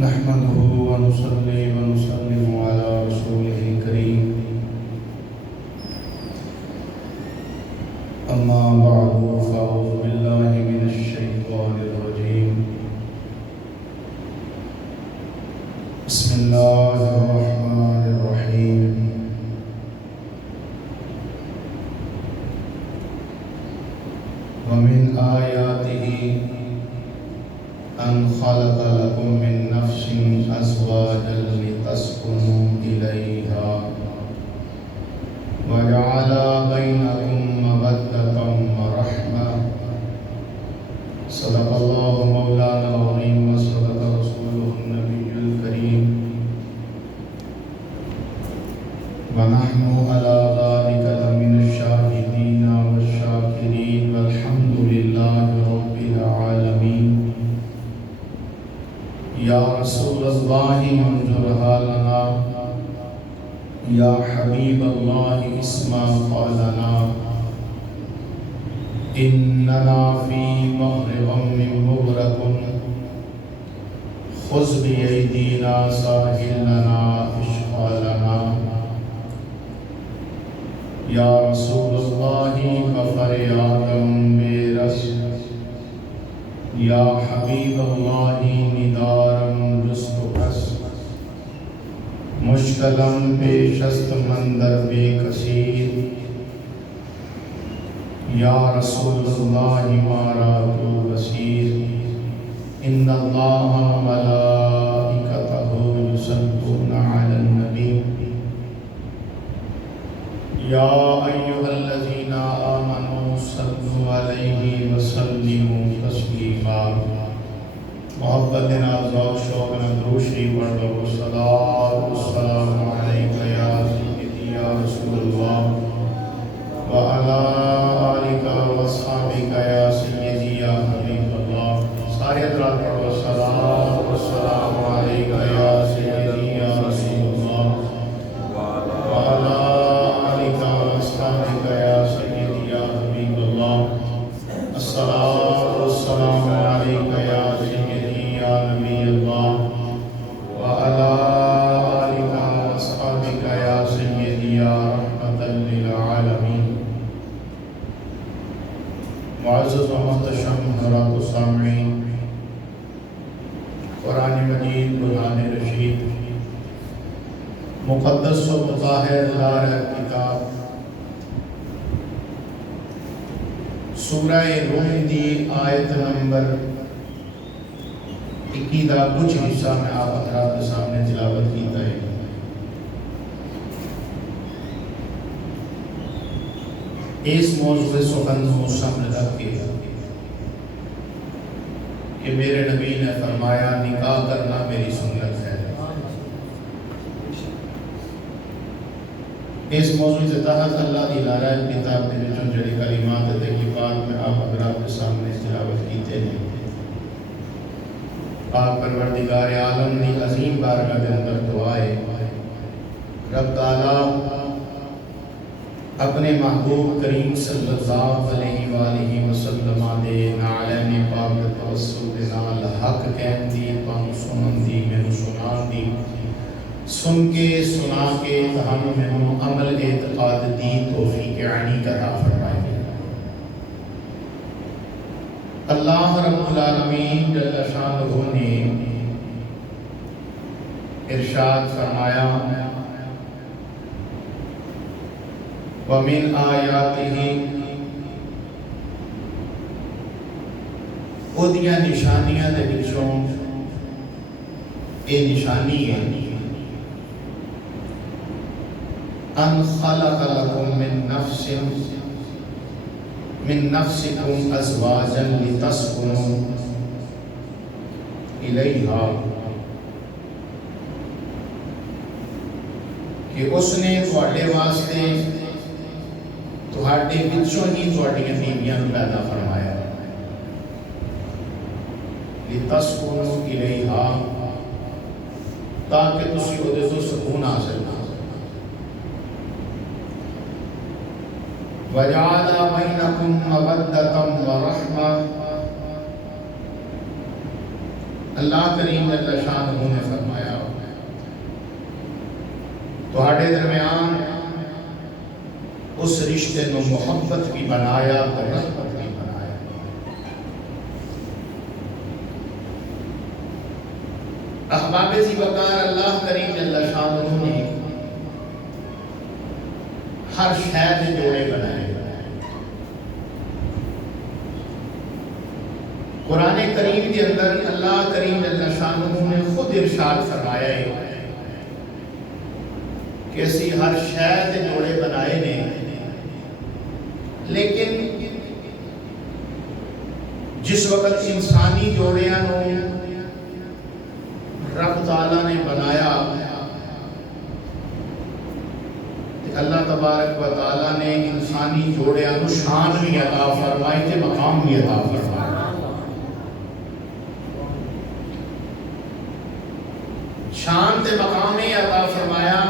نحمده ونصلي ونسلم على رسوله الكريم أما بعد فأعوذ بالله من الشيطان الرجيم بسم الله الرحمن الرحيم ومن آياته أن خلق لكم من نفس أزواجا لتسكنوا إليها وجعل بينكم مودة ورحمة صدق الله مولانا العظيم وصدق رسوله النبي الكريم ونحن على ذلك لمن الشاهدين والشاكرين والحمد لله رب العالمين یا رسول اللہ منظر حالنا یا حبیب اللہ اسمع قالنا اننا فی مغرب من مغرق خذ بیدینا ساحلنا اشغالنا یا رسول اللہ ففریادم بیرس یا حبیب اللہ ندارم رست پس مشکلم پیشست مندر بے کثیر یا رسول اللہ مارا تو بصیر ان اللہ ملائکتہ یصلون علی النبی یا ایھا الذین آمنوا صلوا علیہ وسلموا تسلیما محبت ذوق شوق درود شریف پڑھ لو صلاۃ والسلام علیک یا سیدی یا رسول اللہ وعلی آلک واصحابک یا سیدی یا حبیب اللہ سارے حضرات پڑھ لو صلاۃ والسلام علیک یا سیدی یا رسول اللہ وعلی آلک واصحابک یا سیدی یا حبیب اللہ الصلاۃ والسلام علیک یا سیدی یا نبی اللہ وعلی آلک واصحابک یا سیدی یا رحمۃ للعالمین معزز و محتشم حضرات و سامعین قرآن مجید برہان رشید مقدس و مطہر دار کتاب سورہ روم دی آیت نمبر 21 دا کچھ حصہ میں آپ حضرات کے سامنے تلاوت کیتا ہے۔ اس موضوع سخن کو سامنے رکھ کے کہ میرے نبی نے فرمایا نکاح کرنا میری سنت ہے، اس موضوع سے تحت اللہ دی لارہ کتاب کے وچوں جڑی کلمات طیبات میں آپ حضرات کے سامنے تلاوت کیتے ہیں، پاک پروردگار عالم دی عظیم بارگاہ کے اندر دعائے رب تعالیٰ اپنے محبوب کریم صلی اللہ علیہ وآلہ وسلم دے نالین پاک توسط نال حق کہن دی پانو سنن دی مینو سنان دی سن کے سنا کے تہانوں میں عمل اعتقاد دی توفیق عینی عطا فرمائے۔ اللہ رب العالمین جل شانہ نے ارشاد فرمایا وَمِنْ آیَاتِهِ اودیاں نشانیاں دے وچوں اے نشانی ہے ان خلق لکم من نفسکم ازواجا لتسکنوا الیہا، کہ اس نے تواڈے واسطے تواڈے وچوں ہی تواڈیاں بیویاں پیدا فرمایا، لتسکنوا الیہا تاکہ تسی اودے تو سکون حاصل کرو، وَجَعَلَ بَيْنَكُمْ مَوَدَّةً وَرَحْمَةً اللہ کریم جل شانہ نے فرمایا تہاڈے درمیان اس رشتے نو محبت بھی بنایا اور رحمت بھی بنایا۔ احباب ذی وقار اللہ کریم جل شانہ نے ہر شے دے جوڑے بنائے۔ قرآن کریم کے اندر اللہ کریم جل شانہ نے خود ارشاد فرمایا ہے کہ اسی ہر شے دے جوڑے بنائے نے، لیکن جس وقت انسانی جوڑیاں نو رب تعالیٰ نے بنایا، اللہ تبارک و تعالیٰ نے انسانی جوڑیاں نو شان بھی عطا فرمائی تے مقام بھی عطا فرمایا۔ شان تے مقام عطا فرمایا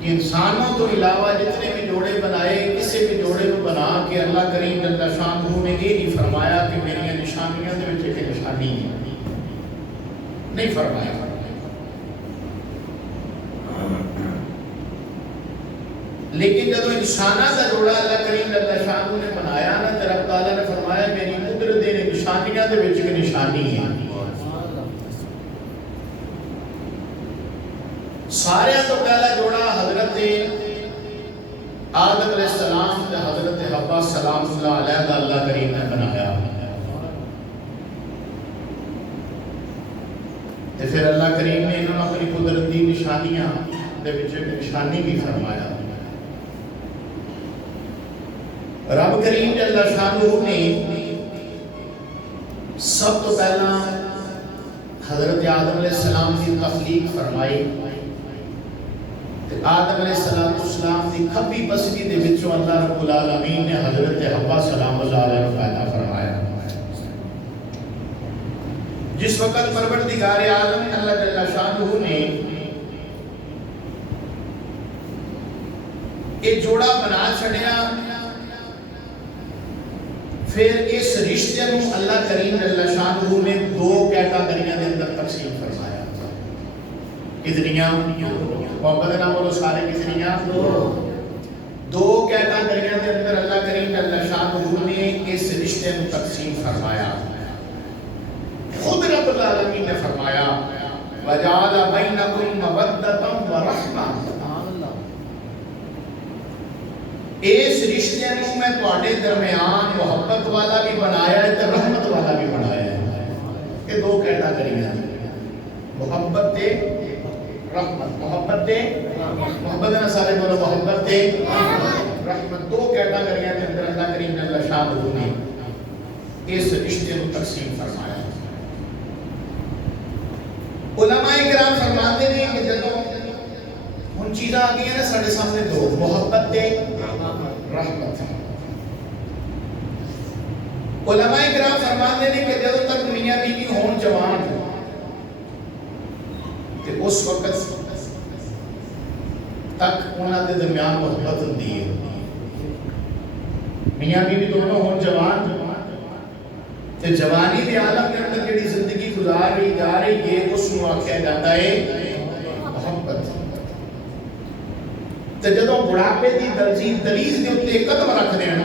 کہ انسانوں تو علاوہ جتنے بھی جوڑے بنائے، کسی بھی جوڑے کو بنا کے اللہ کریم جل شانہ نے یہ نہیں فرمایا کہ میری نشانیاں دے وچ ایک نشانی ہے، نہیں فرمایا۔ لیکن جب انسانہ کا جوڑا اللہ کریم جل شانہ نے بنایا نا، تو رب تعالیٰ نے فرمایا میری قدرت دے نشانیاں دے وچ ایک نشانی ہے۔ سارے تو پہلا جوڑا حضرت آدم علیہ السلام تے حضرت حوا سلام اللہ علیہ دا اللہ کریم نے بنایا، تے پھر اللہ کریم نے انہوں نے اپنی قدرت دی نشانیاں دے وچ نشانی بھی فرمایا۔ رب کریم جل شانہ نے سب تو پہلا حضرت آدم علیہ السلام کی تخلیق فرمائی۔ آدم علیہ السلام کی کھبی بستی دے وچوں اللہ رب العالمین نے حضرت حوا سلام اللہ علیہ کو پیدا فرمایا۔ جس وقت پروردگار عالم اللہ جل شانہ نے ایک جوڑا بنا چھڑیا، پھر اس رشتے نو اللہ کریم جل شانہ نے دو کیٹاگریاں دے اندر تقسیم فرمایا۔ کتنیاں؟ محبت نہ بولو سارے کتنیاں؟ دو کیٹاگریاں دے اندر اللہ کریم جل شانہ نے اس رشتے نو تقسیم فرمایا۔ خود رب العالمین نے فرمایا وَجَعَلَ بَيْنَكُمْ مَوَدَّةً وَرَحْمَةً، اس رشتے نو میں تواڈے درمیان محبت والا بھی بنایا ہے تے رحمت والا بھی بنایا ہے۔ یہ دو کیٹاگریاں ہیں، محبت تے رحمت۔ محبت تے محبت نہ سارے بولو محبت تے رحمت، دو کیٹاگریاں کے اندر اللہ کریم جل شانہ نے اس رشتے کو تقسیم فرمایا۔ علماء کرام فرماتے ہیں کہ جب ان چیزاں آ گئی ہیں نا سارے سامنے، دو محبت تے رحمت۔ علماء کرام فرماتے ہیں کہ جب تک میاں بیوی ہون جوان کہ اس وقت تک انہاں دے درمیان محبت ہوندی ہے۔ میاں بیوی دونوں ہون جوان تے جوانی دے عالم کے اندر جڑی زندگی گزار رہی جا رہی ہے اس کو آکھیا جاتا ہے محبت۔ تے جدوں بڑھاپے دی دلیز دے اوتے قدم رکھ دینا،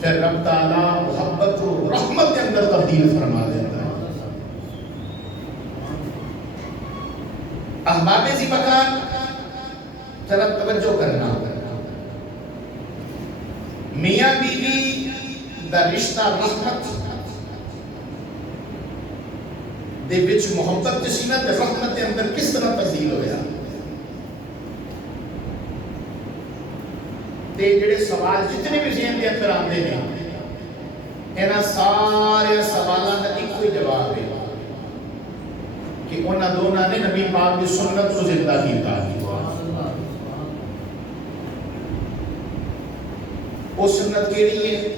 پھر رب تعالیٰ محبت کو رحمت کے اندر تبدیل فرما دیتا ہے۔ احباب ذی مکان ذرا توجہ کرنا، میاں بیوی دا رشتہ رحمت دے وچ محبت جسی نا تے رحمت دے اندر کس طرح تبدیل ہویا؟ تے جڑے سوال جتنے بھی ذہن دے اندر آندے ہیں انہاں سارے سوالاں دا ایک ہی جواب ہے کہ انہاں دونوں نے نبی پاک کی سنت کو زندہ کیتا۔ وہ سنت کیڑی ہے؟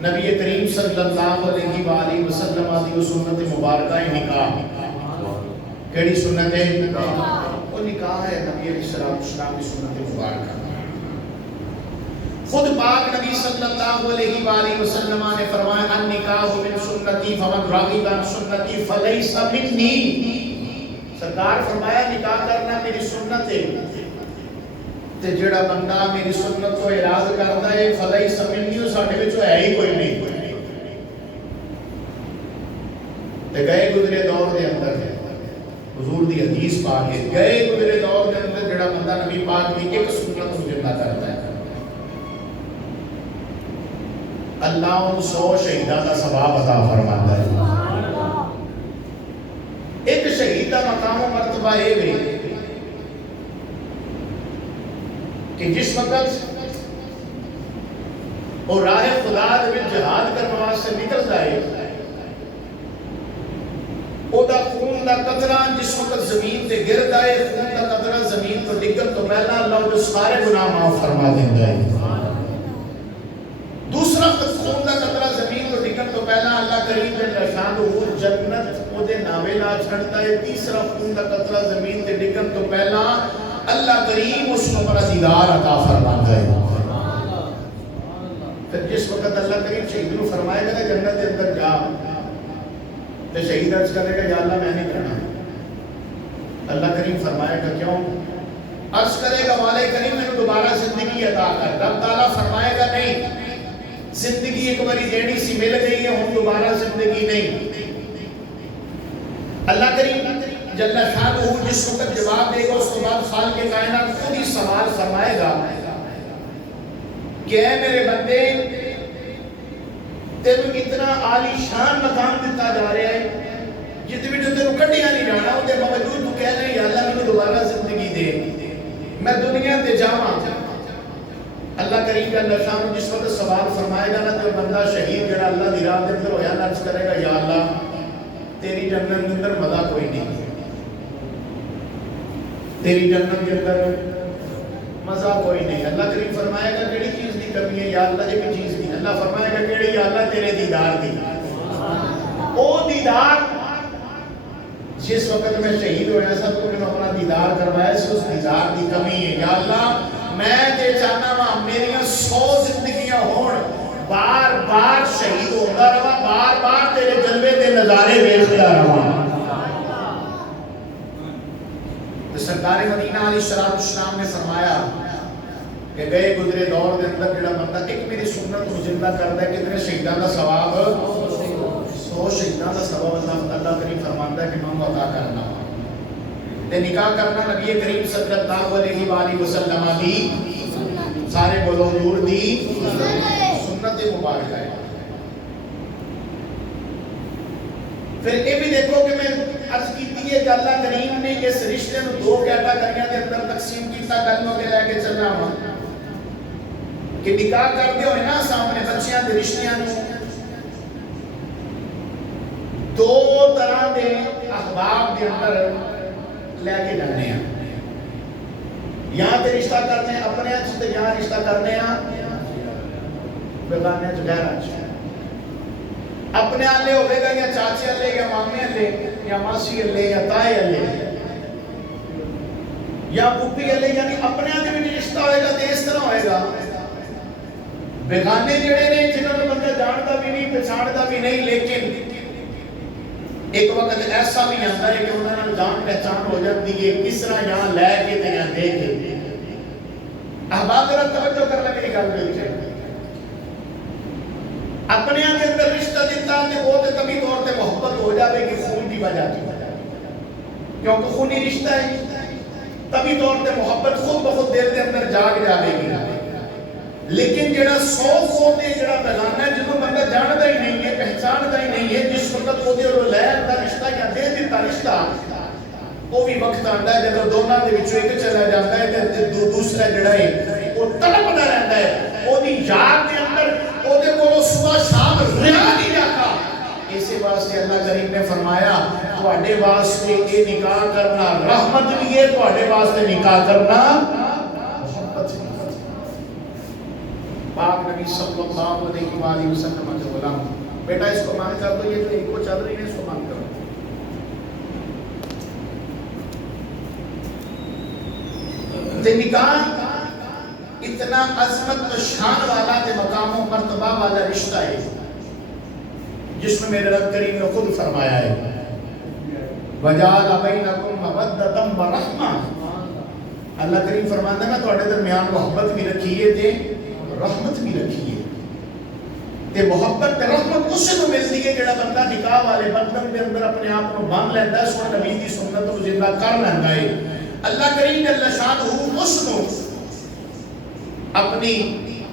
نبی کریم صلی اللہ علیہ وآلہ وسلم کی سنت مبارکہ نکاح۔ کیڑی سنت ہے؟ وہ نکاح ہے نبی علیہ السلام کی سنت مبارکہ۔ خود پاک نبی صلی اللہ علیہ وآلہ وسلم نے فرمایا النکاح من سنتی فمن راغب عن سنتی فلیس منی. سرکار فرمایا نکاح کرنا میری سنت ہے تے جڑا بندہ میری سنت کو اعراض کرتا ہے فلیس منی ساڈے وچ ہے ہی کوئی نہیں. تے گئے گزرے دور دے اندر حضور دی حدیث پاک ہے گئے گزرے دور دے اندر جڑا بندہ نبی پاک کی ایک سنت کو زندہ کرتا ہے اللہ ان 100 شہیدہ کا ثواب عطا فرماتا ہے. ایک شہید کا مقام و مرتبہ یہ ہے کہ جس وقت وہ راہ خدا میں جہاد کرنے واسطے نکل جائے او دا خون دا قطرہ جس وقت زمین تے گر جائے خون دا قطرہ زمین تو ڈگن تو پہلا اللہ جو سارے گناہ معاف فرما دیندا ہے. دوسرا خون دا قطرہ زمین تو ڈگن تو پہلا اللہ کریم جل شانہ وہ جنت او دے ناوے لا چھڑتا ہے. تیسرا خون دا قطرہ زمین تے ڈگن تو پہلا اللہ کریم اس کو بڑا دیدار عطا فرماتا ہے. پھر جس وقت اللہ کریم شہید کو فرمائے گا جنت کے اندر جا تو شہید عرض کرے گا یا اللہ میں نہیں کرنا. اللہ کریم فرمائے گا کیوں؟ عرض کرے گا والے کریم میں دوبارہ زندگی عطا کر. رب تعالیٰ فرمائے گا نہیں زندگی ایک باری دینی سی مل گئی ہے ہم دوبارہ زندگی نہیں. اللہ کریم جل شانہ جس وقت جواب دے گا اس کے بعد خالق کائنات خود ہی سوال فرمائے گا کہ اے میرے بندے تینوں اتنا عالی شان مقام دیتا جا رہا ہے جتنے بھی جو تینوں کٹیاں نہیں جانا ان کے باوجود تو کہہ رہے ہیں یا اللہ مجھے دوبارہ زندگی دے میں دنیا تے جاواں. اللہ کریم کا شان جس وقت سوال فرمائے گا نا تو بندہ شہید جڑا اللہ دی راہ دے اندر ہویا عرض کرے گا یا اللہ تیری جنت کے اندر مزہ کوئی نہیں تیری جنت کے اندر مزہ کوئی نہیں. اللہ کریم فرمائے گا کیڑی چیز دی کمی ہے یا اللہ ایک چیز دی. اللہ فرمائے گا کیڑی یا اللہ تیرے دیدار دی. او دیدار جس وقت میں شہید ہویا سب کو میں اپنا دیدار کروایا اس دیدار دی کمی ہے. یا اللہ میں تے چاہنا وا میری 100 زندگیاں ہون بار بار شہید ہوتا رہا بار بار تیرے جلوے دے نظارے دیکھتا رہا. سرکار مدینہ علیہ السلام نے فرمایا کہ گئے گزرے دور دے اندر جڑا بندہ ایک میری سنت کو زندہ کرتا ہے کتنے شہیداں کا ثواب 100 شہیداں کا ثواب اللہ کریم فرماتا ہے کہ میں عطا کرنا تے نکاح کرنا نبی کریم صلی اللہ علیہ وآلہ وسلم دی سارے بولو حضور دی سنت مبارکہ ہے. پھر یہ بھی دیکھو کہ میں عرض کیتی ہے کہ اللہ کریم نے اس رشتے کو 2 کیٹاگریاں کے اندر تقسیم کیتا. گل کے لے کے چلنا وا کہ نکاح کرتے ہوئے نا سامنے بچیاں دے رشتیاں نو 2 طرح دے احباب دے اندر لے کے جانے ہیں. یا تے رشتہ کرنے اپنے اچ تے یا رشتہ کرنے بیگانے اچ غیر اچ. اپنے آلے ہوئے گا یا چاچے آلے یا مامے آلے یا ماسی آلے یا تائے آلے یا پوپی آلے یعنی اپنے آلے بھی رشتہ ہوئے گا تو اس طرح ہوئے گا. بیگانے جڑے نے جنہوں نے بندہ جانتا بھی نہیں پہچانتا بھی نہیں لیکن ایک وقت ایسا بھی آتا ہے کہ انہوں نے جان پہچان ہو جاتی ہے کس طرح یہاں لے کے تے یہاں دے کے. احباب ذرا توجہ کرنا میری گل پہ اپنے کے اندر رشتہ دیتا ہے وہ تے کبھی طور تے محبت ہو جاوے گی خون کی وجہ کی کیونکہ خونی رشتہ ہے کبھی طور تے محبت خود بخود دل کے اندر جاگ جاوے گی. لیکن جڑا 100 تے جڑا بیگانہ ہے جنوں بندہ جانتا ہی نہیں ہے پہچانتا ہی نہیں ہے جس وقت وہ دے لہر دا رشتہ یا دے دیتا رشتہ وہ بھی وقت آندا ہے جب دونوں دے وچوں ایک چلا جاتا ہے تے دوسرا جڑا ہے وہ تڑپدا رہندا ہے وہ دی یاد دے اندر وہ دے کولوں صبح شام رہا نہیں جاتا. اسی واسطے اللہ کریم نے فرمایا تواڈے واسطے یہ نکاح کرنا رحمت بھی ہے تواڈے واسطے نکاح کرنا محبت بھی. پاک نبی صلی اللہ علیہ وآلہ وسلم کے غلام بیٹا اس کو مان کر دو یہ جو ایک کو چل رہی ہے اس کو مان کرو. تے نکاح اتنا عظمت و شان والا تے مقام و مرتبہ والا رشتہ ہے جس میں میرے رب کریم نے خود فرمایا ہے وَجَعَلَ بَيْنَكُمْ مَوَدَّةً وَرَحْمَةً اللہ کریم فرماتا ہے میں تھوڑے درمیان محبت بھی رکھیے تے رحمت بھی رکھیے تے محبت تے رحمت اس کو ملتی ہے جڑا بندہ نکاح والے بندن دے اندر اپنے آپ کو باندھ لینا ہے سو نبی دی سنت کو زندہ کر لینا ہے اللہ کریم جل شانہ اس کو اپنی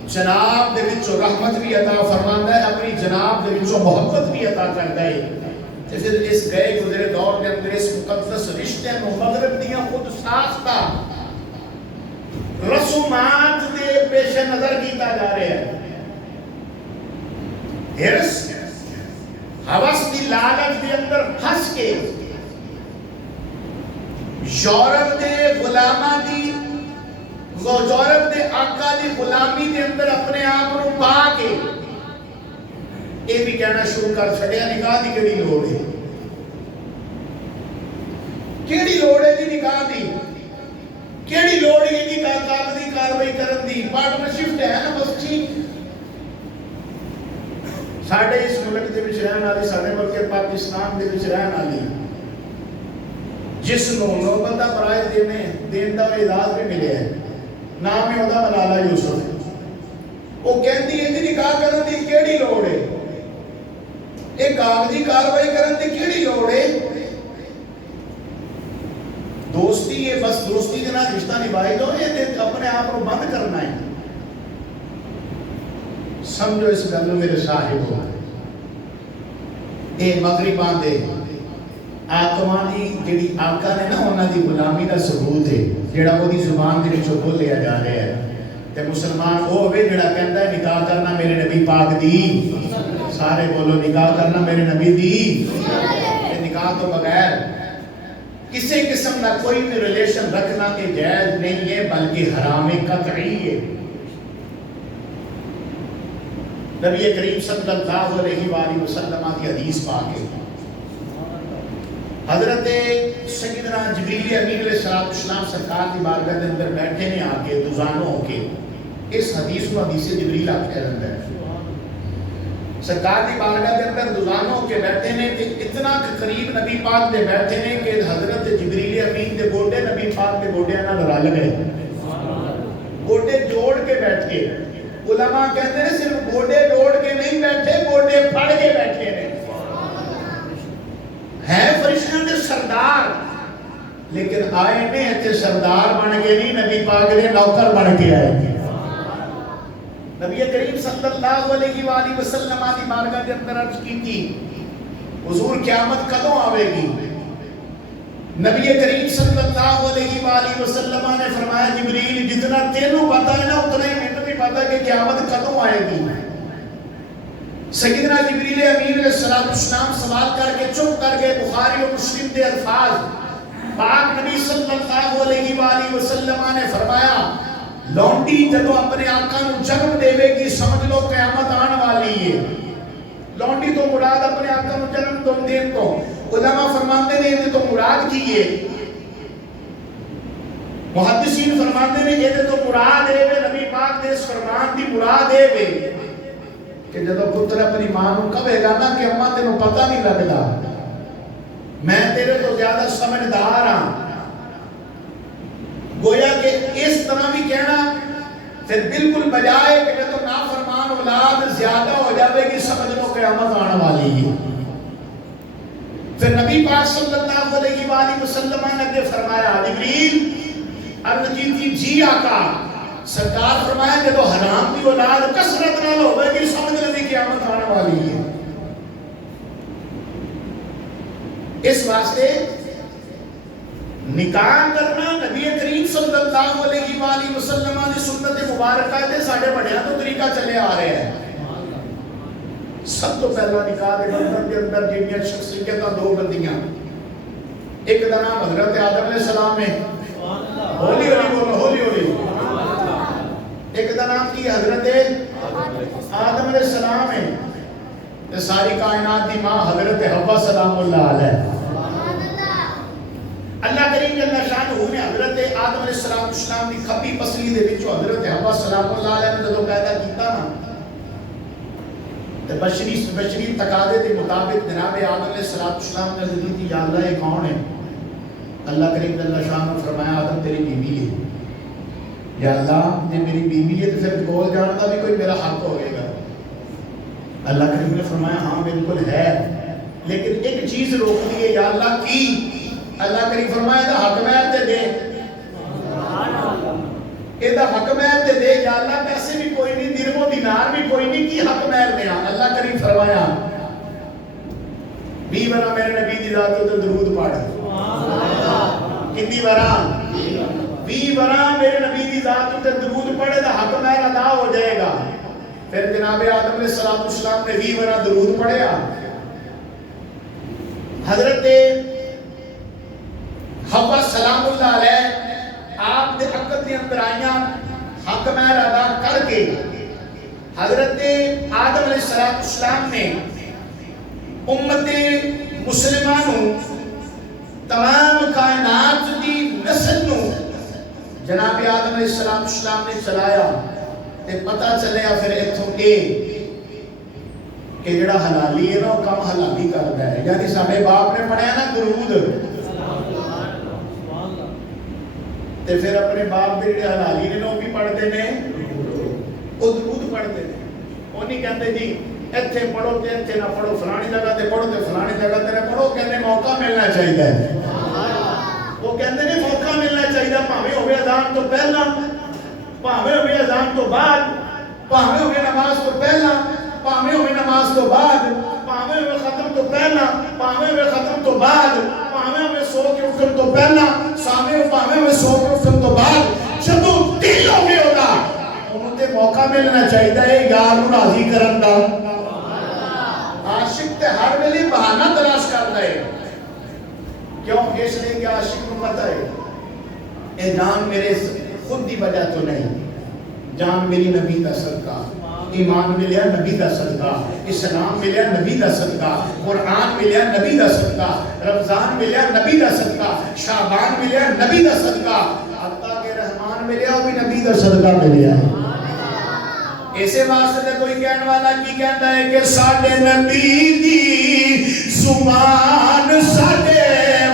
جناب دے وچوں رحمت بھی عطا فرماندا ہے اپنی جناب دے وچوں محبت بھی عطا کردا ہے تے پھر اس گئے گزرے دور دے اندر اس مقدس رشتے نو مغرب دیاں خود ساختہ رسومات دے پیش نظر کیتا جا رہا ہے ہرس ہوس دی لالچ دے اندر پھنس کے یورپ دے غلاماں دی یورپ دے آقا دی غلامی دے اندر اپنے آپ کو پا کے یہ بھی کہنا شروع کر چھڑیا نکاح دی کیڑی لوڑ ہے کیڑی لوڑ ہے جی نکاح دی کیڑی لوڑ ہے جی کاغذی کاروائی کرن دی پارٹنرشپ ہے نا بس ٹھیک ساڈے اس ملک دے وچ رہن والی ساڈے ملک پاکستان دے وچ رہن والی جس نو نوبل دا پرائز دین دا اعزاز بھی ملیا ہے نام ہے اودا ملالہ یوسف وہ کہندی ہے کہ نکاح کرن دی کیڑی لوڑ ہے ایک کاغذی کاروائی کرن دی کیڑی لوڑ ہے دوستی ہے بس دوستی کے نال رشتہ نبھائی دو یہ اپنے آپ کو بند کرنا ہے سمجھو اس گل میرے صاحب ہو اے مغرباں دے آتما دی جڑی آقا نے نا انہاں دی غلامی دا ثبوت ہے جڑا وہ دی زبان دے وچوں بولیا جا رہا ہے تے مسلمان وہ ہوے جڑا کہندا ہے نکاح کرنا میرے نبی پاک دی سارے بولو نکاح کرنا میرے نبی دی تے نکاح تو بغیر کسی قسم کا کوئی بھی ریلیشن رکھنا کہ جائز نہیں ہے بلکہ حرام قطعی ہے نبی کریم صلی اللہ علیہ وآلہ وسلم کی حدیث پاک ہے حضرت سیدنا جبریل امین علیہ السلام سرکار کی بارگاہ کے اندر بیٹھے نے آ کے دوزانوں ہو کے اس حدیث کو حدیث جبریل آخیا جاتا ہے سرکار کی بارگاہ کے اندر دوزانوں ہو کے بیٹھے نے اتنا قریب نبی پاک دے بیٹھے نے کہ حضرت جبریل امین دے گوڈے نبی پاک دے گوڈے نال رل گئے گوڈے جوڑ کے بیٹھ کے علماء کہتے ہیں صرف گوڈے جوڑ کے نہیں بیٹھے گوڈے پھڑ کے بیٹھے نے ہے فرشتوں کے سردار لیکن آئے نے تے سردار بن کے نہیں نبی پاک نے نوکر بن کے آئے نبی کریم صلی اللہ علیہ وآلہ وسلم کی بارگاہ کے اندر عرض کی تھی حضور قیامت کدوں آوے گی نبی کریم صلی اللہ علیہ وآلہ وسلم نے فرمایا جبریل جتنا تینوں پتہ ہے نا اتنا ہی میں بھی پتہ ہے کہ قیامت کدوں آئے گی سیدنا جبریل امین علیہ السلام سوال کر کے چپ کر گئے بخاری و مسلم دے الفاظ پاک نبی صلی اللہ علیہ وآلہ وسلم نے فرمایا لونڈی جدو اپنے آقا نو جنم دے گی سمجھ لو قیامت آن والی ہے لونڈی تو مراد اپنے آقا نو جنم تو دین تو علماء فرماتے نے یہ تو مراد کی ہے محدثین فرماتے نے یہ تو مراد ہے نبی پاک دے اس فرمان دی مراد ہے کہ جب پتر اپنی ماں نو کہے گا نا کہ اماں تینوں پتہ نہیں لگتا میں تیرے تو زیادہ سمجھدار ہاں گویا کہ اس طرح بھی کہنا پھر بالکل بجائے کہ تو نافرمان اولاد زیادہ ہو جاوے گی سمجھ لو قیامت آنے والی ہے پھر نبی پاک صلی اللہ علیہ وآلہ وسلم نے فرمایا جبریل عرض کی تھی جی آقا سرکار فرمایا کہ تو حرام کی اولاد کثرت نہ ہوئے گی سمجھ لیں قیامت آنے والی ہے اس واسطے نکاح کرنا نبی کریم صلی اللہ علیہ وآلہ وسلم کی سنت مبارکہ دے ساڑھے بڑھیا تو طریقہ چلے آ رہے ہیں سب تو پہلا نکاح دے بندن کے اندر جنیت شخصیتاں دو بندیاں ایک دا نام حضرت آدم علیہ السلام ہے ہولی ہولی بولو ہولی ہولی ایک دا نام کی حضرت آدم علیہ السلام ہے ساری کائنات دی ماں حضرت حوا سلام اللہ علیہ اللہ کریم جل شانہ نے حضرت آدم علیہ السلام کی کھبی پسلی دے وچوں حضرت حوا سلام اللہ علیہ نے جدوں پیدا کیتا نا تے بشری تقاضے کے مطابق جناب آدم علیہ السلام نے ذکر کی یا اللہ یہ کون ہے؟ اللہ کریم اللہ شاہ نے فرمایا آدم تیری بیوی ہے. یا اللہ یہ میری بیوی ہے تو پھر کول جان کا بھی کوئی میرا حق ہوئے گا. اللہ کریم نے فرمایا ہاں بالکل ہے لیکن ایک چیز روک دی ہے. یا اللہ کی؟ اللہ کریم فرمایا دا حق مہر تے دے. یہ حق مہر تے دے. یا اللہ پیسے بھی کوئی نہیں درہم و دینار بھی کوئی نہیں کی حق مہر دیا. اللہ کریم فرمایا 20 برا میرے نبی دی ذات تے درود پڑھ. کتنی برا؟ 20 برا میرے نبی دی ذات تے درود پڑھے دا حق مہر ادا ہو جائے گا. پھر جناب آدم علیہ السلام نے 20 برا درود پڑھیا. حضرت حوا سلام اللہ علیہ آپ دے عقد دے اندر آئیاں حق مہر ادا کر کے حضرت آدم علیہ السلام نے امت مسلمانوں تمام کائنات دی نسل نو جناب آدم علیہ السلام نے چلایا تے پتہ چلیا پھر اتھوں کہ جڑا حلالی ہے نا وہ کم حلالی کرتا ہے. یعنی ساڈے باپ نے پڑھیا نا درود تے پھر اپنے باپ دے جڑے حلالی نے وہ بھی پڑھتے ہیں وہ درود پڑھتے ہیں. وہ نہیں کہتے جی ایتھے پڑھو تے ایتھے نہ پڑھو فلانی جگہ تے پڑھو تے فلانی جگہ تے نہ پڑھو. کہتے موقع ملنا چاہیے. وہ کہتے ہیں موقع ملنا چاہیے بھاویں ہوے اذان تو پہلا بھاویں ہوے اذان تو بعد بھاویں ہوے نماز تو پہلا بھاویں ہوے نماز تو بعد بھاویں ہوے ختم تو پہلا بھاویں ہوے ختم تو بعد بھاویں ہوے سو کے اٹھن تو پہلا بھاویں ہوے سو کے اٹھن تو بعد جدوں دل ہوے ہوگا انہوں تے موقع ملنا چاہیے یار نوں راضی کرن دا. عاشق تے ہر ویلے بہانہ تلاش کردا ہے. کیوں؟ اس لیے کہ عاشق کو پتہ ہے اے جان میرے خود دی وجہ تو نہیں, جان میری نبی دا صدقہ, ایمان ملیا نبی دا صدقہ, اسلام ملیا نبی دا صدقہ, قرآن ملیا نبی دا صدقہ, رمضان ملیا نبی دا صدقہ, شعبان ملیا نبی دا صدقہ, حتیٰ کہ رحمان ملیا وہ بھی نبی دا صدقہ ملیا. ایسے واسطے کوئی کہنے والا کی کہتا ہے کہ ساڈے نبی دی زبان ساڈے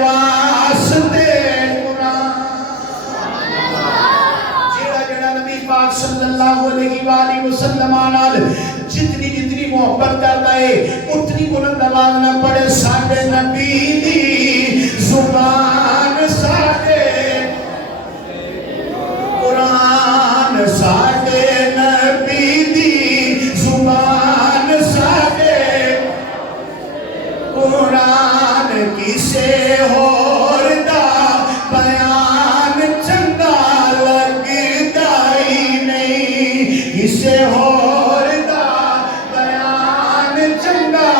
واسطے پاک صلی اللہ علیہ وآلہ وسلم آنال جتنی محبت کرتا ہے اتنی بلند آواز نہ پڑے. ساڈے نبی دی زبان ساڈے قرآن ساڈے نبی دی زبان ساڈے قرآن کسے ہور دا بیان چنگا کسے ہور دا بیان چنگا.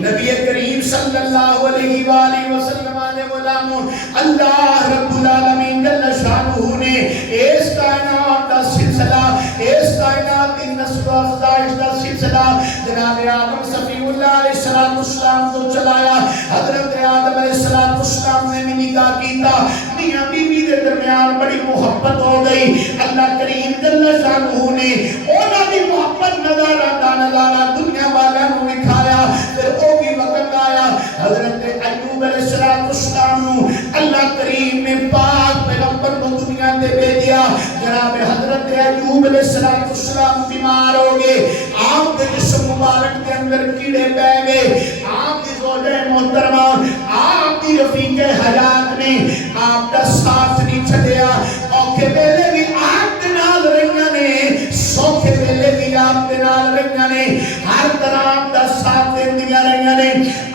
نبی کریم صلی اللہ علیہ وآلہ وسلم نے غلاموں اللہ رب العالمین جل شانہ نے اس کائنات دا سلسلہ اس کائنات دی نسل و افزائش دا سلسلہ جناب آدم صفی اللہ علیہ السلام کو چلایا. حضرت آدم علیہ السلام نے بھی نکاح کیتا. میاں بیوی دے درمیان بڑی محبت ہو گئی. اللہ کریم جل شانہ نے انہاں دی محبت نظارہ دنیا والوں کو دکھایا. پھر وہ بھی وقت آیا حضرت ایوب علیہ السلام نو اللہ کریم نے پاک پیغمبر کو دنیا تے بھیجیا. جناب حضرت ایوب علیہ السلام بیمار ہو گئے. آپ کے جسم مبارک کے اندر کیڑے پہ گئے. آپ کی زوجہ محترمہ آپ کی رفیق حیات نے آپ کا ساتھ نہیں چھڑیا. اوکے ویلے بھی آپ کے نال رہیاں نے, سوکھے ویلے بھی آپ کے نال رہیاں نے, ہر طرح آپ کا ساتھ دیندیاں رہیاں نے.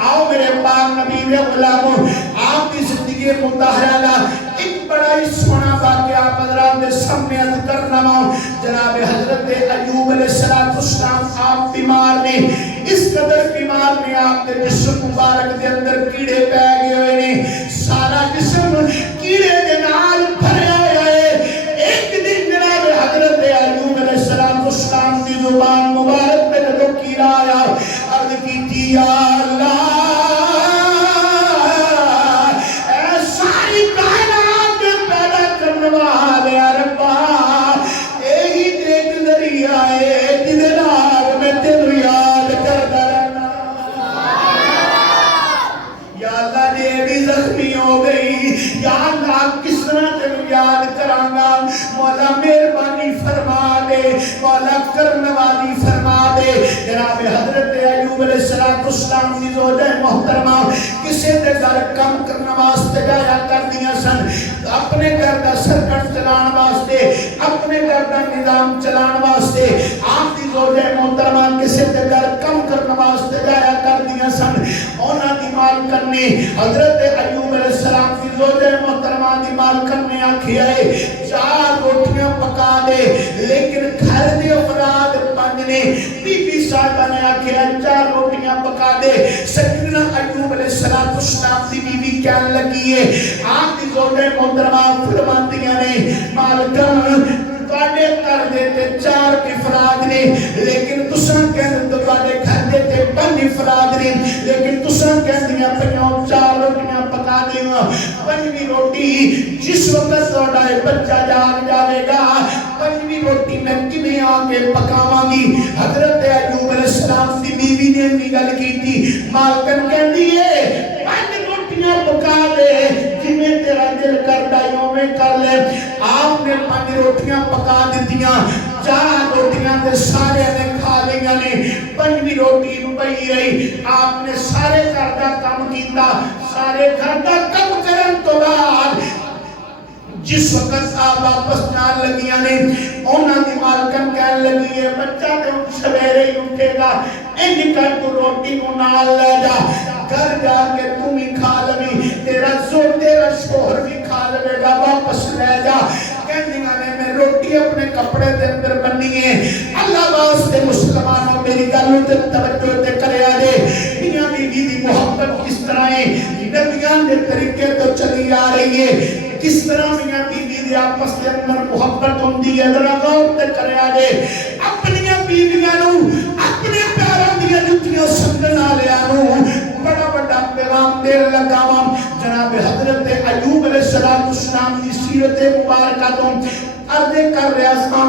آؤ میرے پاک نبی و غلاموں آپ کی زندگی مطہرہ ایک بڑا ہی سونا واقعہ آپ حضرات کے سامنے عرض کرنا ہوں. جناب حضرت ایوب علیہ السلام آپ بیمار نے, اس قدر بیمار نے آپ کے جسم مبارک کے اندر کیڑے پہ گئے ہوئے نے. سارا جسم کیڑے کے نال بھریا ہوا ہے. ایک دن جناب حضرت ایوب علیہ السلام کی زبان مبارک پہ جو کیڑا آیا عرض کی تھی یا اللہ اے ساری السلام دی زوجہ محترمہ کسی دے گھر کم کرنا واسطے جایا کر دیا سن، اپنے گھر دا سرکٹ چلان واسطے، اپنے گھر دا نظام چلان واسطے آپ دی زوجہ محترمہ کسی دے گھر کم کرنا واسطے جایا کر دیا سن۔ اونا دی مالکن نے حضرت ایوب علیہ السلام دی زوجہ محترمہ دی مالکن نے آکھی آئے 4 روٹیاں پکا دے، لیکن گھر دے افراد پانچنے بی بی صاحبہ نے آکھی آئے 4 روٹیاں پکا دے۔ سیدنا ایوب علیہ السلام دی بی بی کیا لگی ہے، آپ دی زوجہ محترمہ فرماندیاں نے مالکن تواڈے کر دیتے 4 افراد نے، لیکن تساں کہندے تواڈے گھر دیتے 5 افراد نے، لیکن تساں کہندیاں پئیاں 4 روٹیاں پکا دیواں۔ 5ویں روٹی جس وقت تواڈا بچہ جاگ جاوے گا 5ویں روٹی میں کیویں آ کے پکاواں گی۔ حضرت ایوب علیہ السلام دی بیوی نے بھی گل کیتی، مالکن کہندی ہے 5 روٹیاں پکا دے، جویں تیرا دل کردا اوویں کر لے۔ آپ نے 5 روٹیاں پکا دتیاں، 4 روٹیاں تے سارے نے کھا لیاں نے، 5ویں روٹی نوں پئی رہی۔ آپ نے سارے گھر دا کام کیتا، سارے گھر دا کام کرن تو بعد جس وقت آپ واپس جان لگیاں نے، اونا دی مالکن کہن لگی ہے بچہ تے سویرے ہی اٹھے گا، انج کر تو روٹی کو نال لے جا، گھر جا کے تم ہی کھا لوی، تیرا شوہر بھی کھا لے گا، واپس لے جا۔ کہندیاں نے میں روٹی اپنے کپڑے دے اندر بنی ہے۔ اللہ واسطے مسلمانوں میری گل تے توجہ تے کریا جے، میاں بیوی دی محبت کس طرح ہے، نبیاں دے طریقے تو چلی آ رہی ہے، کس طرح میاں بیوی دی آپس کے اندر محبت ہوندی ہے، ذرا غور تے کریا جے۔ اپنی بیویاں نوں اپنے پیراں دی جُتیاں سنگن والیاں نوں بڑا بڑا پیغام دے لگا وا۔ جناب حضرت ایوب علیہ السلام دی سیرت مبارکہ تو عرض کر رہا سا،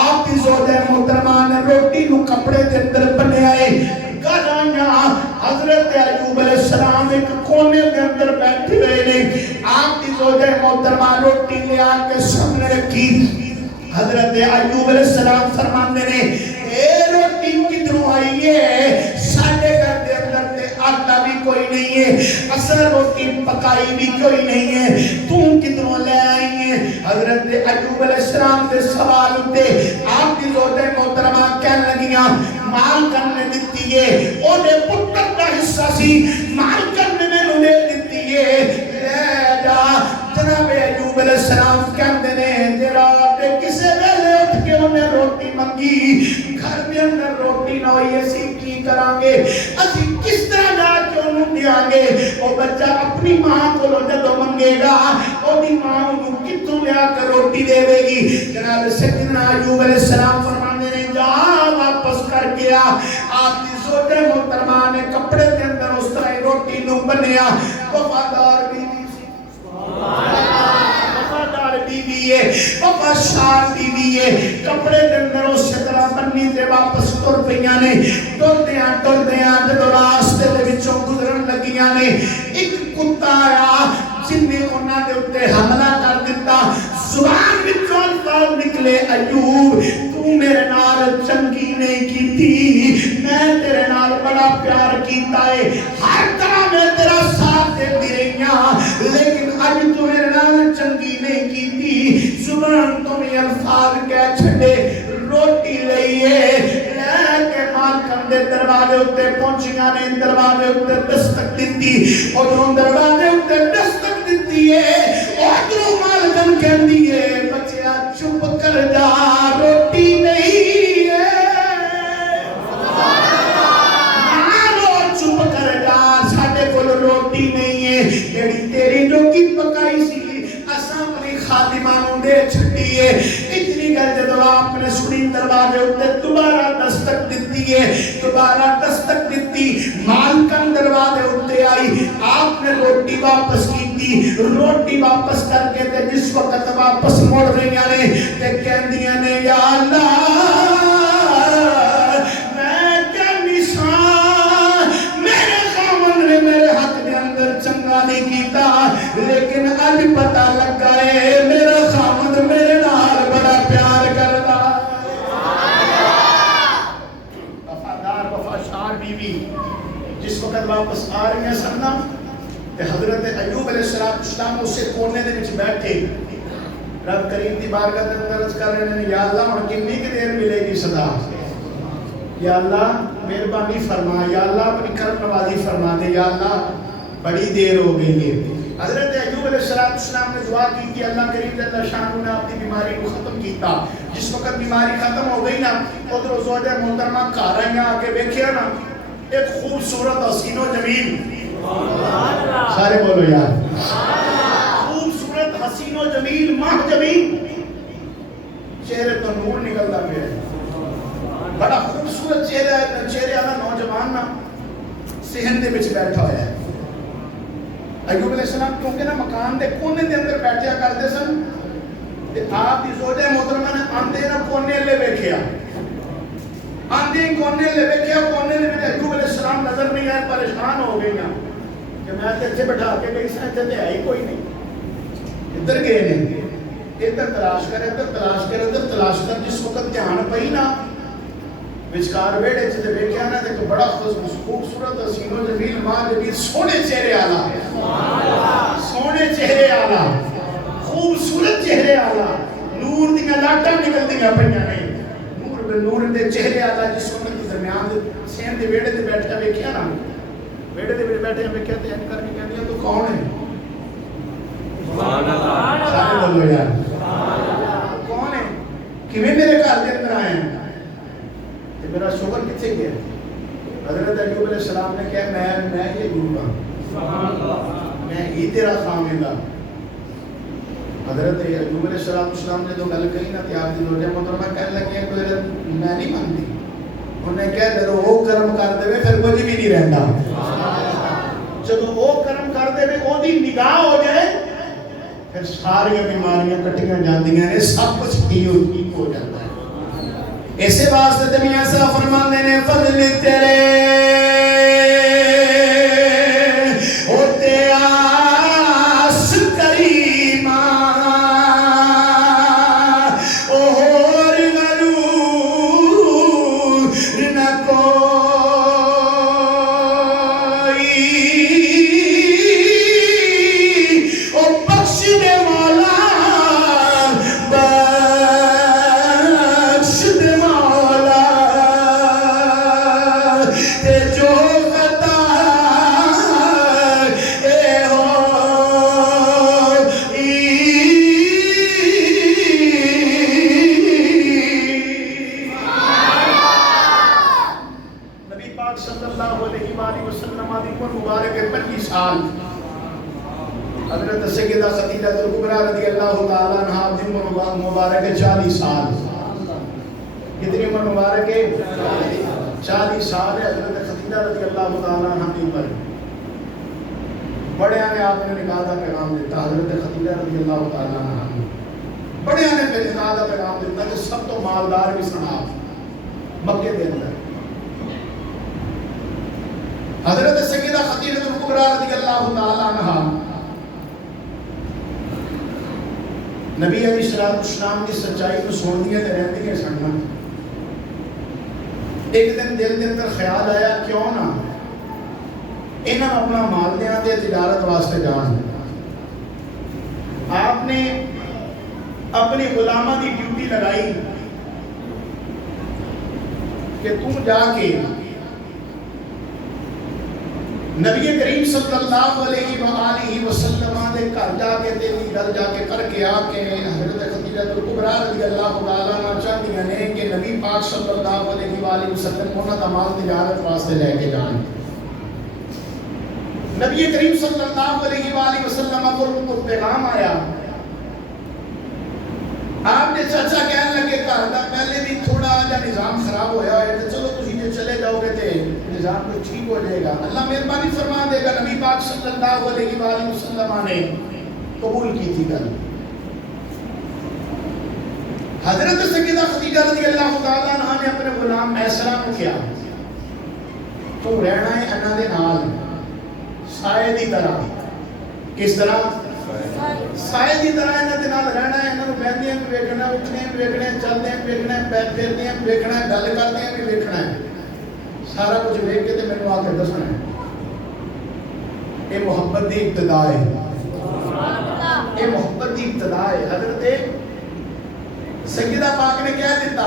آپ کی زوجہ محترمہ نے روٹی نو کپڑے دے اندر بنیا ہے، گھر آیا حضرت ایوب علیہ السلام ایک کونے دے اندر بیٹھے ہوئے نے، آپ کی زوجہ محترمہ روٹی لے آ کے سامنے رکھی۔ حضرت ایوب علیہ السلام فرماندے نے اے روٹی کدھروں آئی ہے، ساڈے گھر دے اندر تے آٹا بھی کوئی نہیں ہے، اصل روٹی پکائی بھی کوئی نہیں ہے، تو کدھروں لے آئی ہے۔ حضرت ایوب علیہ السلام دے سوال ہوتے آپ کی زوجہ محترمہ کہنے لگیاں مالکن نے دتی ہے، او دے پتر دا حصہ سی، مالکن نے مینوں دے دتی ہے، لے جا۔ جناب ایوب علیہ السلام کہندے نے جڑا تے کسے ویلے اٹھ کے انہیں روٹی منگی، گھر دے اندر روٹی نہ ہوئی، اسی کی کران گے، اسی کس طرح جا کے انہوں دیاں گے۔ وہ بچہ اپنی ماں کو جدو منگے گا، وہ دی ماں انہوں کتوں لیا کر روٹی دے دے گی۔ جناب سیدنا ایوب علیہ السلام فرمانے نے جا واپس کر گیا، آپ کی زوجہ محترمہ نے کپڑے دے اندر اس طرح روٹی نو بنیا، وفادار بیوی بیوی ہے، وفادار بیوی ہے، کپڑے دے اندر اس طرح بنی تے واپس تر پیاں نے، ٹردیاں جدو راستے دے وچوں گزرن لگیاں نے، ایک کتا آیا جن نے انہاں دے اوتے حملہ کر دیتا، زبان وچوں الفاظ نکلے ایوب تو میرے نال چنگی نہیں کیتی، میں تیرے نال بڑا پیار کیتا ہے، ہر طرح میں تیرا ساتھ دے دی رہی ہوں، لیکن اج تو میرے نال چنگی نہیں کیتی، زبان تو میں الفاظ کہہ چھڑے، روٹی لئیے لے کے مالکن دے دروازے اتے پہنچیاں نے، دروازے اتے دستک دیتی، ادھروں دروازے اتے دستک دیتی ہے، ادھروں مالکن کہندی ہے بچیا چپ کر جا روٹی نہیں ہے، مالو چپ کر جا ساڈے کول روٹی نہیں ہے، جڑی تیری جو کی پکائی سی اساں اپنی خادمانوں دے چھٹی ہے۔ اتنی گل جدو آپ نے سنی دروازے اتے دوبارہ دستک دیتی ہے، دوبارہ دستک دیتی، مالکن دروازے اتے آئی، آپ نے روٹی واپس کیتی، روٹی واپس کر کے تے جس وقت واپس موڑ رہی نے تے کہندیاں نے یا اللہ میں کیا نشان میرے خامن نے میرے حق دے اندر چنگا نہیں کیتا، لیکن اج پتہ لگا ہے میرا خامن میرے نال بڑا پیار کردا، وفادار وفادار بیوی جس وقت واپس آ رہی ہیں سننا تے حضرت ایوب علیہ السلام اسے کونے دے وچ بیٹھے رب کریم دی بارگاہ دے اندر عرض کر رہے ہیں یا اللہ ہن کتنی کہ دیر ملے گی صدا یا اللہ مہربانی فرما یا اللہ اپنی کرم نوازی فرما دے یا اللہ بڑی دیر ہو گئی ہے حضرت ایوب علیہ السلام نے دعا کی کہ اللہ کریم جل شانہ نے اپنی بیماری کو ختم کیتا جس وقت بیماری ختم ہو گئی نا ادھر زوجہ محترمہ گھر آئی آ کے ویکھیا نا ایک خوبصورت حسین و جمیل سارے بولو یار خوبصورت حسین و جمیل ماہ جمیل چہرے تو نور نکلتا پیا بڑا خوبصورت چہرے والا نوجوان نا صحن دے وچ بیٹھا ہوا ہے ایوب علیہ السلام کیونکہ نا مکان دے کونے دے اندر بیٹھیا کرتے سن تے آپ دی زوجہ محترمہ نے آندے نا کونے لے ویکھیا آندے کونے لے ویکھیا کونے لے ایوب علیہ السلام نظر نہیں آئے پریشان ہو گئی نا کہ میں تے بٹھا کے گئی سا تے ہے ہی کوئی نہیں ادھر گئے نے ادھر تلاش کر جس وقت دھیان پئی نا وچکار ویڑے چ تے ویکھیا نا تے بڑا خوبصورت حسین و جمیل ماں جمیل سونے چہرے والا سونے چہرے والا خوبصورت چہرے والا نور دیاں لاٹاں نکلدیاں پئیاں نے نور دے چہرے والا جس وقت درمیان دے سین دے ویڑے تے بیٹھ کے ویکھیا نا ویڑے دے وچ بیٹھے ویکھیا تے ان کر کے کہندی تو کون ہے سبحان اللہ سارے بولو یار سبحان اللہ کون ہے کیویں میرے گھر دے اندر آئے ہیں تے میرا شوہر کتے گیا حضرت ایوب علیہ السلام نے کہا میں یہ ایوب ہوں سبحان اللہ میں ہی تیرا خامد ہوں حضرت ایوب علیہ السلام نے جو گل کہی نا تے آپ دی زوجہ محترمہ کہنے لگی کوئی میں نہیں مانتی انہوں نے کہا جب وہ کرم کر دے پھر کچھ بھی نہیں رہتا جب وہ کرم کر دے وہ دی نگاہ ہو جائے پھر ساری بیماریاں کٹیاں جاندیاں نے سب کچھ ٹھیک ہو جاتا ہے ایسے واسطے تے میاں صاحب فرماندے نے فضل تیرے ہوتے آس کریمہ اور غرور نہ کوئی او بخش دے مولا حضرت سیدہ خدیجہ کبریٰ رضی اللہ تعالیٰ عنہ دن مبارک 40 سال کتنی عمر مبارک ہے 40 سال ہے حضرت خدیجہ رضی اللہ تعالیٰ عنہ کی عمر بڑے آنے آپ نے نکاح کا پیغام دیتا حضرت خدیجہ رضی اللہ تعالیٰ عنہ بڑے آنے پہ نکاح کا پیغام دیتا کہ سب تو مالدار بھی سنا مکے دے اندر حضرت سیدہ خدیجہ کبریٰ رضی اللہ تعالیٰ عنہ نبی علیہ السلام کی سچائی کو سن دیا تے رہندی ہے سننا ایک دن دل دے اندر خیال آیا کیوں نہ انہاں اپنا مال دیاں تے تجارت واسطے جان آپ نے اپنی غلامہ دی ڈیوٹی لگائی کہ تم جا کے نبی کریم صلی اللہ علیہ وآلہ وسلم دے گھر جا کے تیری گل جا کے کر کے آ کے حضرت خدیجہ کبریٰ رضی اللہ تعالیٰ عنہ چاہتی ہیں کہ نبی پاک صلی اللہ علیہ وآلہ وسلم انہاں دا مال تجارت واسطے لے کے جان نبی کریم صلی اللہ علیہ وآلہ وسلم کو پیغام آیا آپ نے چاچا کہنے لگے گھر دا پہلے بھی تھوڑا جا نظام خراب ہویا ہے تو چلو تسی جے چلے جاؤ گے تے نظام تو ٹھیک ہو جائے گا اللہ مہربانی فرما دے گا نبی پاک صلی اللہ علیہ وآلہ وسلم نے قبول کی تھی گل حضرت سیدہ خدیجہ رضی اللہ تعالیٰ عنہ نے اپنے غلام میسرہ کو کیا تو رہنا ہے انہاں دے نال سائے دی طرح کس طرح سائے دی طرح انہاں دے نال رہنا ہے انہاں نوں بیٹھدے بھی ویکھنا اٹھنے بھی ویکھنا چلدے بھی ویکھنا پیر پھیردے بھی ویکھنا گل کردے بھی ویکھنا سارا کچھ ویکھ کے تے مینوں آ کے دسنا ہے یہ محبت کی ابتدا ہے، یہ محبت کی ابتدا ہے۔ حضرت سیدہ پاک نے کہہ دیتا،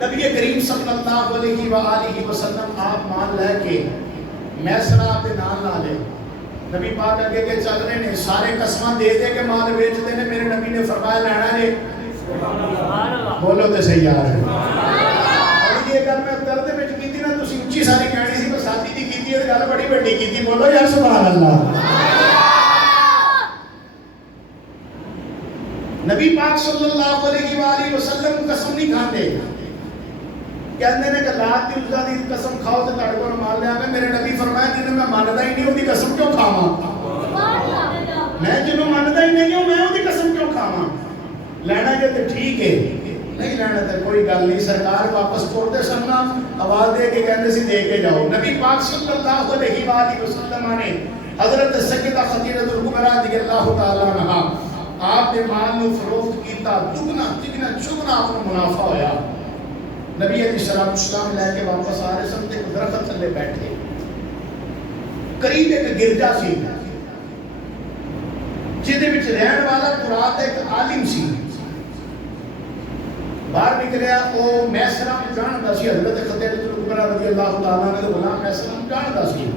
نبی کریم صلی اللہ علیہ وآلہ وسلم آپ مان لے کے میسرہ آپ دے نال نہ لے، نبی پاک اگے کے چل رہے نے، سارے قسماں دے دے کے مال بیچتے نے، میرے نبی نے فرمایا لینا ہے، بولو تے صحیح یار ہے۔ اور یہ گل میں درد وچ کیتی نا، تسی اونچی ساری کہانی سی، بس ساتھی دی کیتی ہے، گل بڑی بڑی کیتی، بولو یار سبحان اللہ۔ نبی پاک صلی اللہ علیہ وآلہ وسلم قسم نہیں کھاتے، کہندے نے کہ لات دی عزا دی قسم کھاؤ تے تہاڈے کول مال لے آوے، میرے نبی فرمایا جنوں میں ماندا ہی نہیں اودی قسم کیوں کھاواں؟ میں جنوں ماندا ہی نہیں ہوں میں اودی قسم کیوں کھاواں؟ لینا جے تے ٹھیک ہے، نہیں لینا تے کوئی گل نہیں، سرکار واپس توڑتے سننا آواز دے کے کہندے سی دے کے جاؤ۔ نبی پاک صلی اللہ علیہ وآلہ وسلم نے حضرت سیدہ خدیجہ الکبریٰ رضی اللہ تعالی عنہا آپ نے مال نو فروخت کیتا، دگنا تگنا چگنا آپ کو منافع ہویا۔ نبی علیہ السلام لے کے واپس آ رہے سن تے درخت تھلے بیٹھے، قریب ایک گرجا سی جہدے وچ رہن والا قرآن ایک عالم سی، باہر نکلیا، وہ میسرہ میں جاندا سی، حضرت خدیجہ الکبریٰ رضی اللہ تعالیٰ عنہ دے غلام میسرہ میں جاندا سی،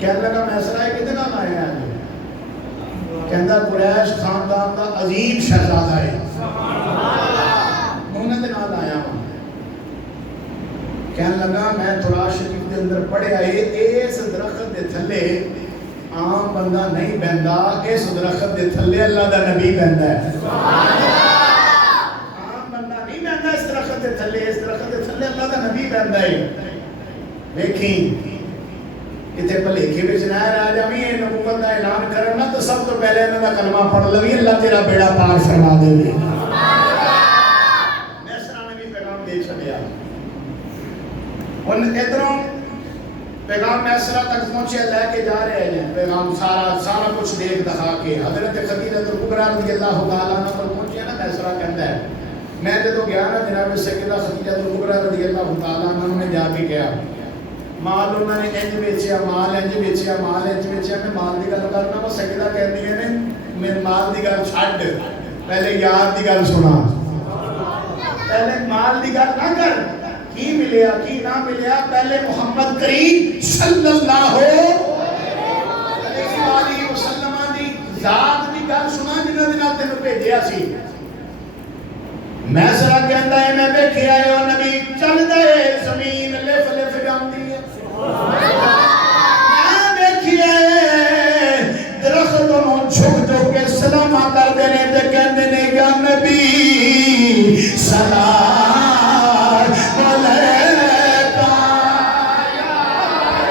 کہنے لگا میسرہ ہے کدے نال آیا ہے؟ کہندا قریش خاندان کا عظیم شہزادہ ہے، انہوں نے نال آیا ہوں۔ کہنے لگا میں تھوڑا شریف کے اندر پڑھیا ہے، اس درخت دے تھلے عام بندہ نہیں بہندا، اس درخت دے تھلے اللہ دا نبی بہندا ہے، عام بندہ نہیں بہندا اس درخت دے تھلے، اس درخت دے تھلے اللہ دا نبی بہندا ہے۔ دیکھیں کتے بھلیکے وچ نہ رہ جاویں، یہ نبوت دا اعلان کرنا تو سب تو پہلے انہاں دا کلمہ پڑھ لویں، اللہ تیرا بیڑا پار فرما دے گے۔ میسرہ نے بھی پیغام دے چھڈیا، ان ادھروں پیغام میسرہ تک پہنچے، لے کے جا رہے ہیں پیغام، سارا کچھ دیکھ دکھا کے حضرت خدیجہ الکبریٰ رضی اللہ تعالیٰ عنہ پر پہنچے نا، میسرہ کہندا ہے میں جدوں گیا نا جناب سیدہ خدیجہ الکبریٰ رضی اللہ تعالیٰ عنہ نے جا کے گیا، مال انہوں نے انج بیچیا، مال انج بیچیا، مال انج بیچیا، میں مال دی گل کرنا، وہ سیدہ کہندی ہے نے میں مال دی گل چھڈ، پہلے یار دی گل سنا، پہلے مال دی گل نہ کر، کی ملیا کی نہ ملیا، پہلے محمد کریم صلی اللہ علیہ وسلم دی ذات دی گل سنا جنہاں دے نال تینوں بھیجیا سی۔ میسرہ کہندا ہے میں ویکھیا ہے او نبی چلدا ہے، زمین لف لف جاندی ہے، میں ویکھیا ہے درختوں نوں جھک جھک کے سلام کردے نے تے کہندے نے یا نبی سلام علیکہ یا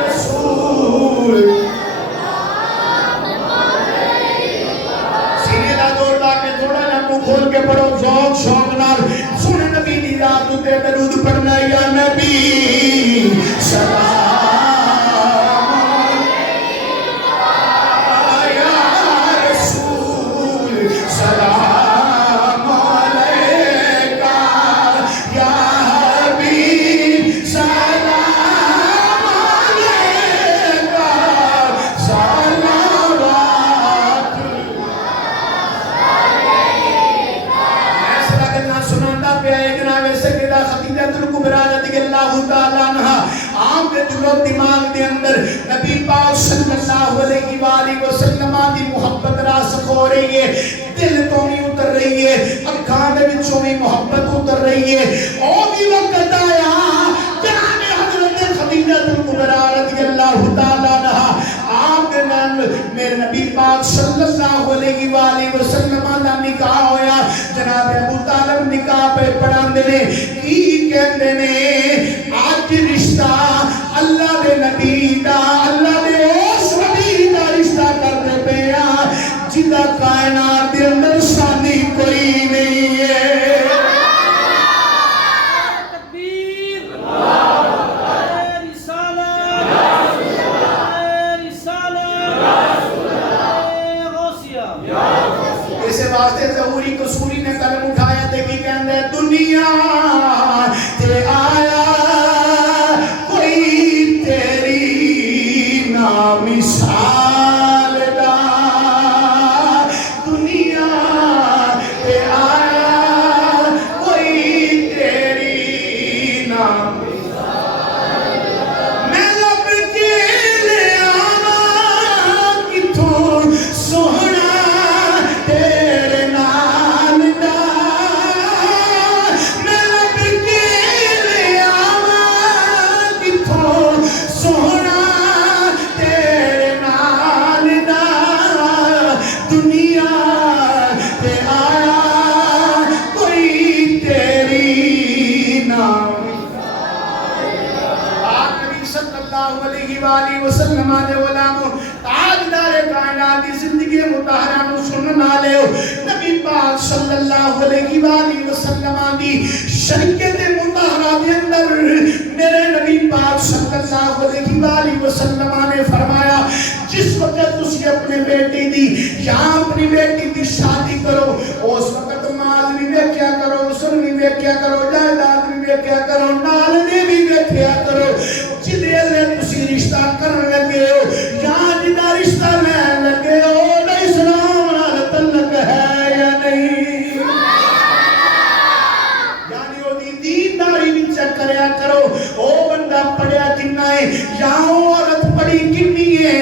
رسول، سینے دا دور لا کے تھوڑا جا منہ کھول کے پڑھو، ذوق شوق نال سن نبی دی ذات تے درود پڑھنا، یا نبی سلام دماغ دے اندر نبی پاک صلی اللہ علیہ وآلہ وسلم دی محبت راسخ ہو رہی ہے، دل تو نہیں اتر رہی ہے، اکھاں دے وچوں بھی محبت اتر رہی ہے۔ او بھی وقت آیا جناب حضرت خدیجہ الکبریٰ رضی اللہ تعالی عنہا آپ دے نال میرے نبی پاک صلی اللہ علیہ وآلہ وسلم دا نکاح ہویا، جناب ابو طالب نکاح پہ پڑھاندے نے، کی کہندے نے آج رشتہ اللہ دے نبی دا، اللہ دے اس نبی دا رشتہ کرتے پیا جدا کائنات دے اندر ثانی کوئی نہیں ہے۔ تکبیر، اسے واسطے ظہوری قصوری نے قلم اٹھایا تے کی کہندے دنیا تے آیا اللہ علیہ وآلہ وسلم دے غلاموں تاجدار کائنات دی زندگی مطہرہ نو سننا لے نبی پاک صلی اللہ علیہ وآلہ وسلم دی شریعت مطہرہ دے اندر میرے نبی پاک صلی اللہ علیہ وآلہ وسلم نے فرمایا جس وقت تسی اپنے بیٹی دی یا اپنی بیٹی دی شادی کرو اس وقت مال بھی ویکھیا کرو حسن بھی ویکھیا کرو جائیداد بھی ویکھیا کرو نال نے بھی ویکھیا کرو جدے اللہ تسی رشتہ کرن لگے ہو یا جدا رشتہ لین لگے ہو نہیں سلام نال تعلق ہے یا نہیں یعنی وہ دینداری بھی چیک کریا کرو او بندہ پڑھیا کتنا ہے یا عورت پڑھی کتنی ہے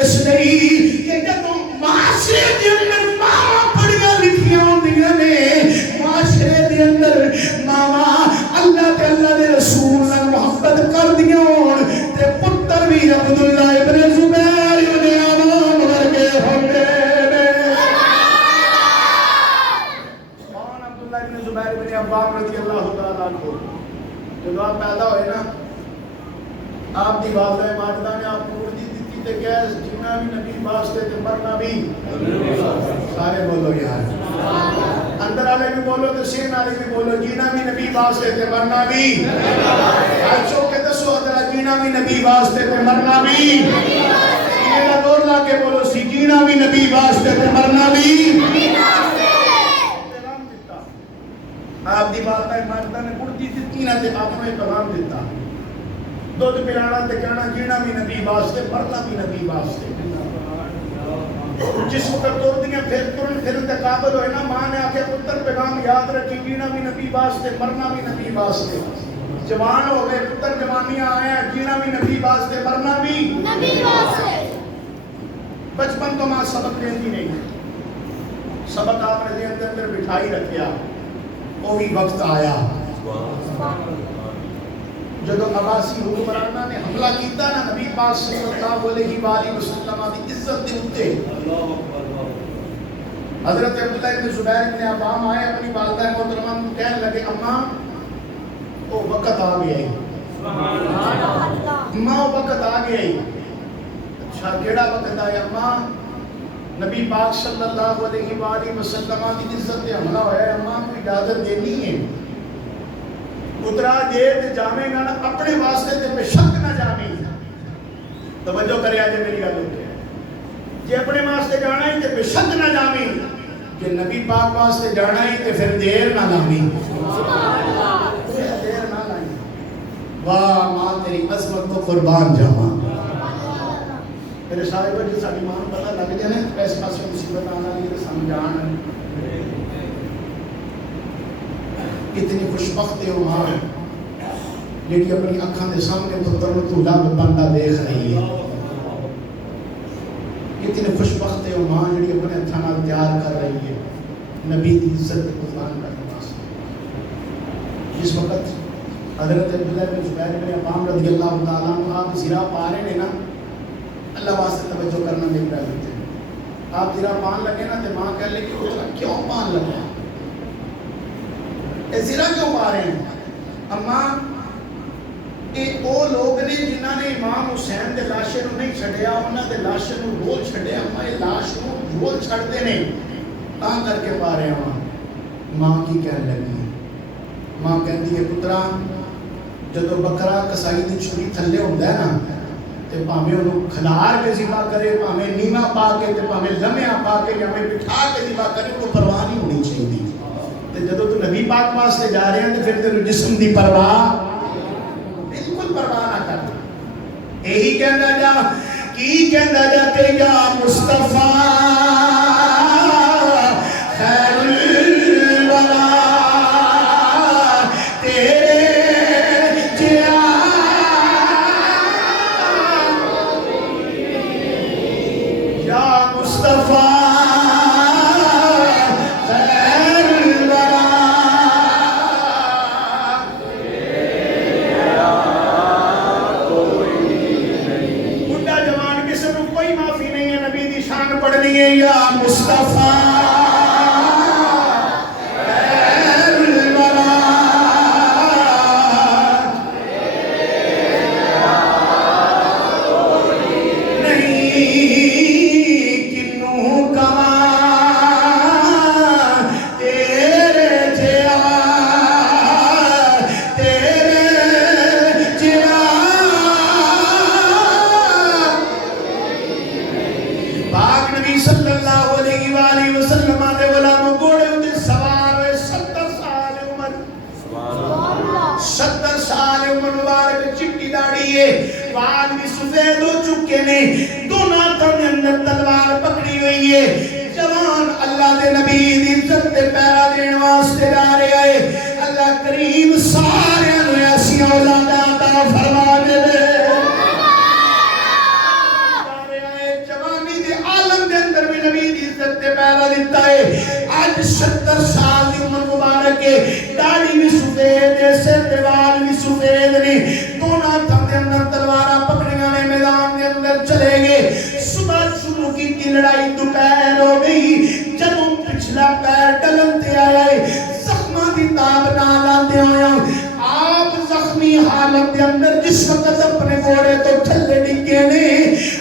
اس نہیں کہ جب معاشرے کے اندر ماں پڑھیا لکھیاں ہوندیاں نے معاشرے کے اندر ماما اللہ تے اللہ دے رسول نال محبت کر دیاں ہون تے پتر بھی عبداللہ ابن زبیر ابن عوام ورگے ہوندے نے کون عبداللہ ابن زبیر ابن عوام رضی اللہ تعالیٰ عنہ جب آپ پیدا ہوئے نا آپ دی والدہ ماجدہ نے آپ کو اردی دیتی تے کہہ جینا بھی نبی واسطے تے مرنا بھی سارے بولو یار اندر والے بھی بولو تے سین والے بھی بولو جینا بھی نبی واسطے تے مرنا بھی اچھو کہ دسو ادھر جینا بھی نبی واسطے تے مرنا بھی سینے کا دور لا کے بولو سی جینا بھی نبی واسطے تے مرنا بھی آپ دی والدہ ماجدہ نے اردی دیتی نا تے آپ نے پیغام دیتا دودھ پلانا تے کہنا جینا بھی نبی واسطے مرنا بھی نبی واسطے جس وقت توردیاں پھر ترن پھر تے قابل ہوئے نا ماں نے آکے پتر پیغام یاد رکھی جینا بھی نبی واسطے مرنا بھی نبی واسطے جوان ہو گئے پتر جوانیاں آئے ہیں جینا بھی نبی واسطے مرنا بھی نبی واسطے بچپن تو ماں سبق دیتی نہیں سبق آپ نے دین اندر بٹھائی رکھیا وہی وقت آیا جدو عباسی حکمرانہ نے حملہ کیتا نا نبی پاک صلی اللہ علیہ وآلہ وسلم کی عزت دے اتے حضرت عبداللہ ابن زبیر ابن عوام آئے اپنی والدہ محترمہ کو کہنے لگے اماں وہ وقت آ گیا ہی اماں وہ وقت آ گیا ہی اچھا کیڑا وقت آیا اماں نبی پاک صلی اللہ علیہ وآلہ وسلم کی عزت دے حملہ ہویا ہے اماں کو اجازت دینی ہے اترا جے تے جامے گا نا اپنے واسطے تے بے شک نہ جامے توجہ کرے آجے میری گل ہوتے ہیں جے اپنے واسطے جانا ہی تے بے شک نہ جامے جے نبی پاک واسطے جانا ہی تے پھر دیر نہ لامی دیر نہ لامی واہ ماں تیری عظمت کو قربان جاواں میرے صاحب جی ساری ماں پتہ لگ جانے ایسے پاس مصیبت آنا لیے سمجھان کتنی خوشبخت ہے وہ ماں لیکن اپنی اکھاں دے سامنے پتر نو تولا بندہ دیکھ رہی ہے کتنی خوشبخت ہے وہ ماں جڑی اپنے ہتھاں نال تیار کر رہی ہے نبی دی عزت کو قربان کرنے واسطے جس وقت حضرت عبداللہ بن زبیر بن عوام رضی اللہ تعالیٰ عنہ آپ زرا پا رہے ہیں نا اللہ واسطے توجہ کرنا نہیں رہے ہوتے آپ زرا پان لگے نا تے ماں کہہ لے کہ اتنا کیوں پان لگا اے زرا کیوں پا رہے ہیں اماں اے او لوگ نے جنہاں نے امام حسین دے لاشے نو نہیں چھڑیا انہاں دے لاشے نو رول چھڑیا اماں اے لاش نو رول چھڑ دے نہیں تاں کر کے پا رہے ہیں ماں کی کہنے لگی ماں کہندی ہے پترا جدو بکرا کسائی دی چھری تھلے ہوندا ہے نا تے پاویں اونوں کھلار کے ذبح کرے پاویں نیما پا کے تے پاویں لمیا پا کے یا میں بٹھا کے ذبح کرے کو پرواہ نہیں ہونی چاہیے تے جدو تو نبی پاک واسطے جا رہے ہیں تے پھر تیرے جسم دی پرواہ بالکل پرواہ نہ کر یہی کہندا جا کی کہندا جا کہ یا مصطفیٰ خیر الورا گئی ہے، وال بھی سفید ہو چکے نے، دونوں ہاتھوں کے اندر تلوار پکڑی ہوئی ہے، جوان اللہ دے نبی دی عزت تے پیرا دین واسطے جا رہے آئے۔ اللہ کریم سارے انہیں ایسی اولاداں عطا فرما دے دے۔ جوانی دے عالم دے اندر بھی نبی دی عزت تے پیرا دیتا ہے۔ آج 70 سال دی عمر مبارک ہے، داڑھی بھی سفید ہے، سر تے وال بھی سفید نے، دونوں ہاتھوں دے اندر تلواراں پکڑیاں نے، میدان دے اندر چلے گئے۔ صبح شروع کی لڑائی دوپہر ہو گئی، جدوں پچھلا پیر ڈلن تے آیا ہے، زخماں دی تاب نال آندے ہویا آپ زخمی حالت دے اندر جس وقت اپنے گھوڑے تو تھلے ڈگے نے،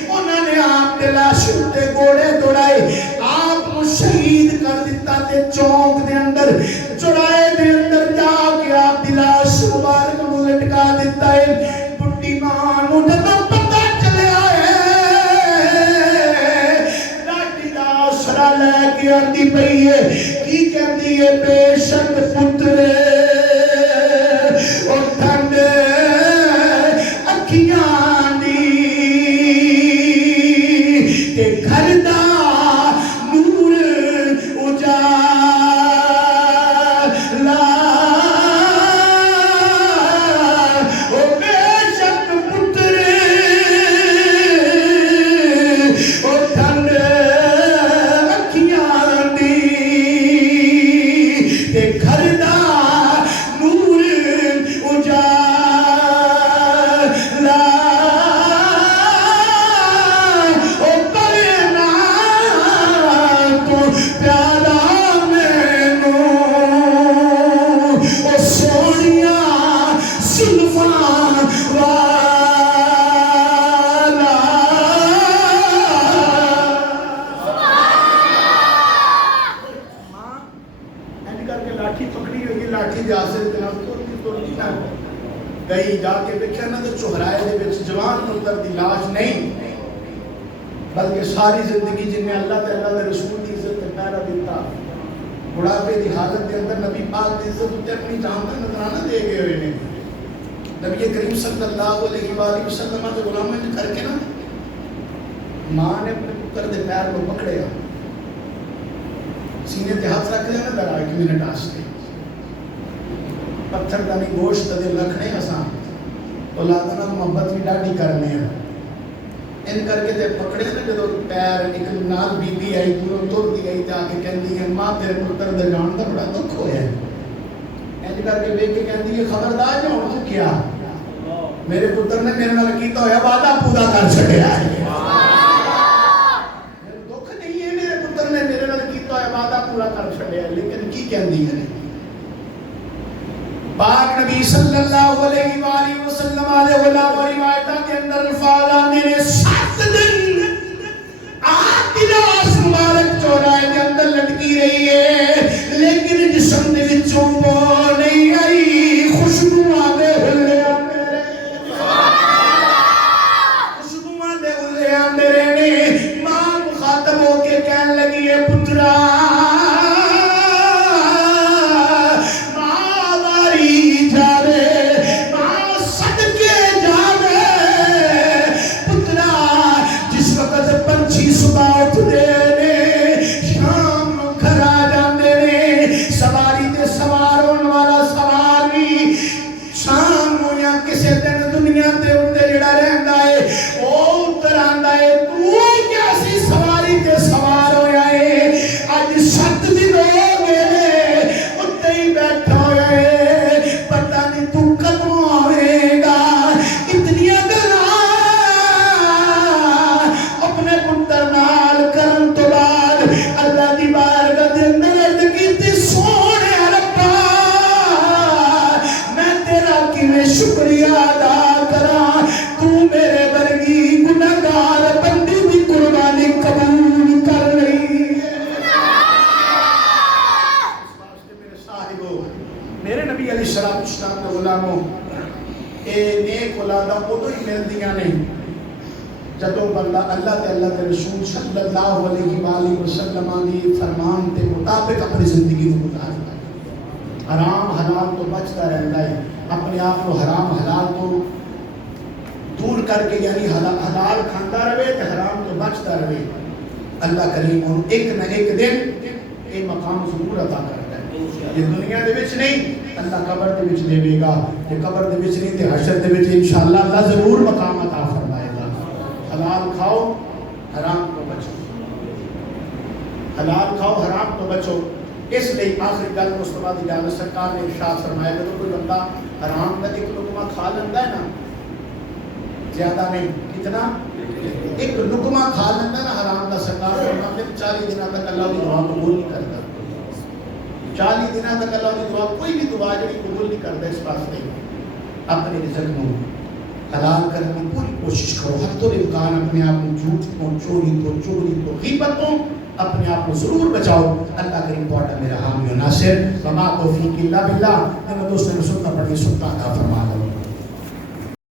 انہوں نے آپ کے لاش تے گھوڑے دوڑائے، آپ کو شہید کر دیتا تے چوک دے اندر چڑائے دے اندر جا کے آپ دی لاش مبارک کو لٹکا دیتا ہے۔ بڈھی ماں نو جدوں پتہ چلیا ہے، لاٹھی دا آسرا لے کے آندی پئی ہے، کی کہندی ہے بے شک پترے اور ٹھنڈے اکھیاں دی تے گھر دا نور اجالا، او بے شک پترے اور ٹھنڈے اکھیاں دی تے گھر دا نور اجالا، او کرنا تو پیارا مینوں، او سونیاں زلفاں والا۔ ماں اینج کر کے لاٹھی پکڑی ہوئی ہے، لاٹھی دے آسرے تے نال توڑتی نہ گئی، جا کے ویکھیا نہ تے چوہرائے دے وچ جوان پتر دی لاش نہیں، بلکہ ساری زندگی جن نے اللہ تے اللہ دے رسول دی عزت تے پیرا دیتا، بڑھاپے دی حالت دے اندر نبی پاک دی عزت تے اپنی جان کا نذرانہ دے گئے ہوئے نے۔ نبی کریم صلی اللہ علیہ وآلہ وسلم کے غلاموں نے کر کے نا ماں نے اپنے پتر دے پیر کو پکڑیا، سینے تے ہاتھ رکھ لیا نا ذرا 1 منٹ واسطے، پتھر دا نہیں گوشت دے لکھنے اساں اولاد نال محبت بھی ڈاڈی کرنے ہیں، ان کر کے تے پکڑے نا جدوں پیر نکل نال بی بی آئی پورا تر دی گئی تے آ کے کہندی ہے ماں تیرے پتر دے جان دا بڑا دکھ ہویا ہے، ان کر کے ویکھ کے کہندی ہے خبردار جو ہن کیا میرے پتر نے میرے نال کیتا ہویا وعدہ پورا کر چھڈیا ہے، دکھ نہیں ہے میرے پتر نے میرے نال کیتا ہویا وعدہ پورا کر چھڈیا ہے، لیکن کی کہندی ہے پاک نبی صلی اللہ علیہ وآلہ وسلم علیہ غلام و روایتہ کے اندر الفاظ آنے نے 7 دن آپ کی لاش مبارک چوراہے کے اندر لٹکی رہی ہے، لیکن جسم دے وچوں بو نہیں آئی، خوشبو دے ہلے میرے، خوشبو دے ہلے میرے نے۔ ماں مخاطب ہو کے کہنے لگی ہے پترا جدو بندہ اللہ تے اللہ تے رسول صلی اللہ علیہ وآلہ وسلم دی فرمان تے مطابق اپنی زندگی کو گزارتا ہے، حرام حلال تو بچتا رہتا ہے، اپنے آپ کو حرام حلال تو کر کے یعنی حلال کھاندا رہے تے حرام تو بچتا رہے، اللہ کریم ان ایک نہ ایک دن یہ مقام ضرور عطا کرتا ہے. یہ دنیا دے وچ نہیں، اللہ قبر دے وچ دے گا. تے قبر دے وچ نہیں تے حشر دے وچ انشاءاللہ اللہ ضرور مقام عطا فرمائے گا. حلال کھاؤ حرام تو بچو، حلال کھاؤ حرام تو بچو. اس لیے آخری گل مصطفیٰ دی جان سرکار نے ارشاد فرمایا کہ کوئی بندہ حرام کا ایک لقمہ کھا لیتا ہے نا، زیادہ نہیں، کتنا ایک لقمہ کھا لیتا ہے نا حرام کا، سرکار فرماتے ہیں 40 دنوں تک اللہ کی دعا قبول نہیں کرتا. 40 دنوں تک اللہ کی دعا کوئی بھی دعا جڑی قبول نہیں کرتا. اس واسطے اپنے رزق کو حلال کرنے کی پوری کوشش کرو. حد الامکان اپنے آپ کو جھوٹ کو، چوری کو، غیبت کو اپنے آپ کو ضرور بچاؤ. اللہ کریم پاک میرا حامی و ناصر. وما توفیق الا باللہ. میں دوستوں نے سنتا پڑھی سنتا عطا فرما.